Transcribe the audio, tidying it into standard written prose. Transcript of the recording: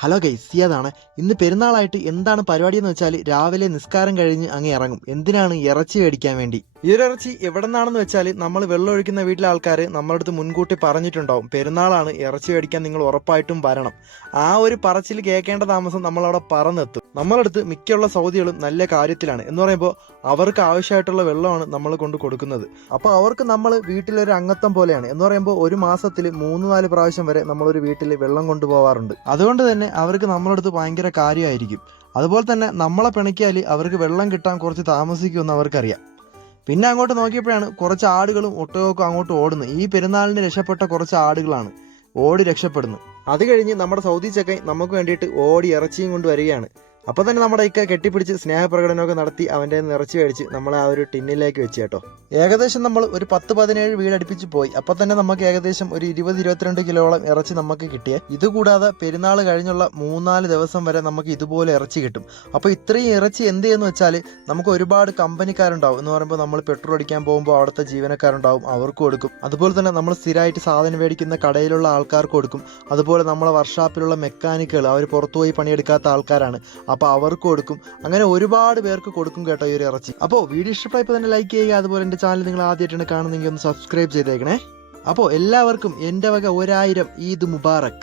Hello guys, സിയാദാണ്. ഇന്ന് പെരുന്നാളായിട്ട് എന്താണ് പരിപാടി എന്ന് വെച്ചാൽ രാവിലെ നിസ്കാരം കഴിഞ്ഞ് അങ്ങ് ഇറങ്ങും. എന്തിനാണ്? ഇറച്ചി മേടിക്കാൻ വേണ്ടി. ഈ ഒരു ഇറച്ചി എവിടെ നിന്നാണെന്ന് വെച്ചാൽ നമ്മൾ വെള്ളം ഒഴിക്കുന്ന വീട്ടിലെ ആൾക്കാർ നമ്മളടുത്ത് മുൻകൂട്ടി പറഞ്ഞിട്ടുണ്ടാവും, പെരുന്നാളാണ്, ഇറച്ചി മേടിക്കാൻ നിങ്ങൾ ഉറപ്പായിട്ടും വരണം. ആ ഒരു പറച്ചിൽ കേൾക്കേണ്ട താമസം നമ്മളവിടെ പറന്നെത്തും. നമ്മളടുത്ത് മിക്കുള്ള സൗദികളും നല്ല കാര്യത്തിലാണ് എന്ന് പറയുമ്പോൾ അവർക്ക് ആവശ്യമായിട്ടുള്ള വെള്ളമാണ് നമ്മൾ കൊണ്ട് കൊടുക്കുന്നത്. അപ്പോൾ അവർക്ക് നമ്മൾ വീട്ടിലൊരു അംഗത്വം പോലെയാണ്. എന്ന് പറയുമ്പോൾ ഒരു മാസത്തിൽ 3-4 പ്രാവശ്യം വരെ നമ്മളൊരു വീട്ടിൽ വെള്ളം കൊണ്ടുപോകാറുണ്ട്. അതുകൊണ്ട് തന്നെ അവർക്ക് നമ്മളടുത്ത് ഭയങ്കര കാര്യമായിരിക്കും. അതുപോലെ തന്നെ നമ്മളെ പിണക്കിയാൽ അവർക്ക് വെള്ളം കിട്ടാൻ കുറച്ച് താമസിക്കുമെന്ന് അവർക്കറിയാം. പിന്നെ അങ്ങോട്ട് നോക്കിയപ്പോഴാണ് കുറച്ച് ആടുകളും ഒട്ടകമൊക്കെ അങ്ങോട്ട് ഓടുന്നത്. ഈ പെരുന്നാളിന് രക്ഷപ്പെട്ട കുറച്ച് ആടുകളാണ് ഓടി രക്ഷപ്പെടുന്നത്. അത് കഴിഞ്ഞ് നമ്മുടെ സൗദി ചെക്കൻ നമുക്ക് വേണ്ടിയിട്ട് ഓടി ഇറച്ചിയും കൊണ്ട് വരികയാണ്. അപ്പോൾ തന്നെ നമ്മുടെ ഇക്ക കെട്ടിപ്പിടിച്ച് സ്നേഹപ്രകടനമൊക്കെ നടത്തി അവൻ്റെ ഇറച്ചി മേടിച്ച് നമ്മൾ ആ ഒരു ടിന്നിലേക്ക് വെച്ച് കേട്ടോ. ഏകദേശം നമ്മൾ ഒരു 10-17 വീടടുപ്പിച്ച് പോയി. അപ്പോൾ തന്നെ നമുക്ക് ഏകദേശം ഒരു 20-22 കിലോളം ഇറച്ചി നമുക്ക് കിട്ടിയേ. ഇതുകൂടാതെ പെരുന്നാൾ കഴിഞ്ഞുള്ള 3-4 ദിവസം വരെ നമുക്ക് ഇതുപോലെ ഇറച്ചി കിട്ടും. അപ്പോൾ ഇത്രയും ഇറച്ചി എന്ത് ചെയ്യുന്നു വെച്ചാൽ നമുക്ക് ഒരുപാട് കമ്പനിക്കാരുണ്ടാവും. എന്ന് പറയുമ്പോൾ നമ്മൾ പെട്രോൾ അടിക്കാൻ പോകുമ്പോൾ അവിടുത്തെ ജീവനക്കാരുണ്ടാവും, അവർക്ക് കൊടുക്കും. അതുപോലെ തന്നെ നമ്മൾ സ്ഥിരമായിട്ട് സാധനം മേടിക്കുന്ന കടയിലുള്ള ആൾക്കാർക്ക് കൊടുക്കും. അതുപോലെ നമ്മളെ വർക്ക്ഷോപ്പിലുള്ള മെക്കാനിക്കുകൾ, അവർ പുറത്തുപോയി പണിയെടുക്കാത്ത ആൾക്കാരാണ്, അപ്പോൾ അവർക്ക് കൊടുക്കും. അങ്ങനെ ഒരുപാട് പേർക്ക് കൊടുക്കും കേട്ടോ ഈ ഒരു ഇറച്ചി. അപ്പോൾ വീഡിയോ ഇഷ്ടപ്പെട്ടപ്പോൾ തന്നെ ലൈക്ക് ചെയ്യുക. അതുപോലെ എൻ്റെ ചാനൽ നിങ്ങൾ ആദ്യമായിട്ടാണ് കാണുന്നെങ്കിൽ ഒന്ന് സബ്സ്ക്രൈബ് ചെയ്തേക്കണേ. അപ്പോൾ എല്ലാവർക്കും എൻ്റെ വക 1000 ഈദ് മുബാറക്.